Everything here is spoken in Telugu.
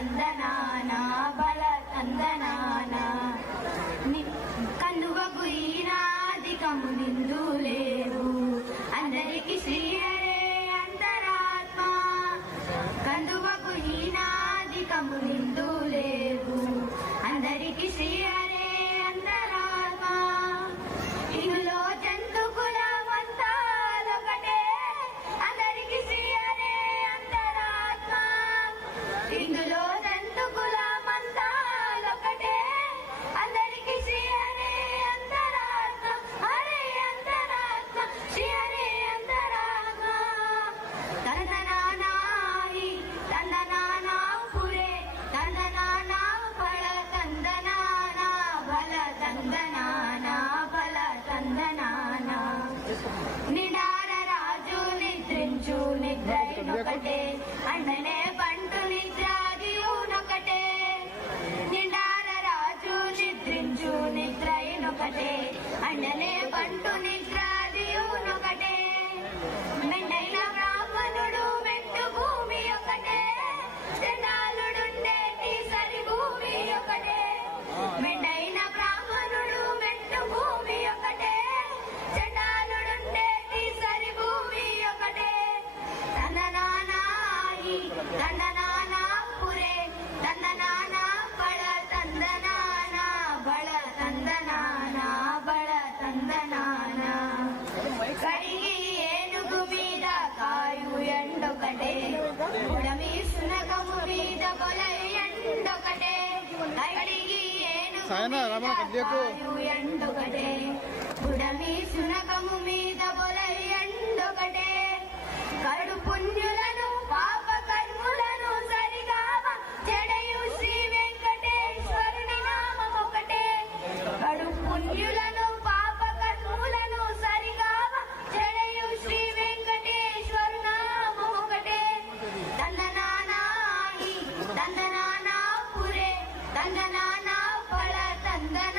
తందనానా బల తందనానా కందువకు ఈనాదికము నిందు లేవు అందరికి శ్రీ హరే అంతరాత్మ కందువకు ఈనాదికము నిందు లేవు అందరికి శ్రీ హరే అంతరాత్మ ఇందులో జంతు కులమంతాలొకటే అందరికి శ్రీ హరే అంతరాత్మ ఇందులో జంతు కులమంతాలొకటే అందరికి శ్రీ హరే అంతరాత్మ హరే అంతరాత్మ శ్రీ హరే అంతరాత్మ తందనానాహి తందనానా పురే తందనానా బల తందనానా బల తందనానా బల తందనానా నిడార రాజు నిద్రించు నిద్రైనొకటే అండనే పంటు నిద్రాదివునొకటే నిడార రాజు నిద్రించు నిద్రైనొకటే అండనే పంటు నిద్రాదివునొకటే మెండైన బ్రాహ్మణుడు మెట్టు భూమి ఒకటే చండాలుడుండేటి సరి భూమి ఒకటే మెండైన బ్రాహ్మణుడు మెట్టు భూమి ఒకటే చండాలుడుండేటి సరి భూమి ఒకటే తందనానాయి తందనానా పురే తందనానా బళ తందనానా బళ తందనానా బళ తందనానా కడిగి ఏనుగు మీద కాయు ఎండొకటే ఉడమి సునకము మీద కొలై ఎండొకటే కడిగి ఏనుగు మీద కాయు ఎండొకటే ఉడమి సునకము మీద కొలై ఎండొకటే కరుడు పుణ్యులను పాప కర్ములను సరిగావ జడయు శ్రీ వెంకటేశ్వరుని నామం ఒకటే కడు పుణ్యులను పాప కర్ములను సరిగావ జడయు శ్రీ వెంకటేశ్వరు నామం ఒకటే తందనానాహి తందనానా పురే తందనానా బల తందన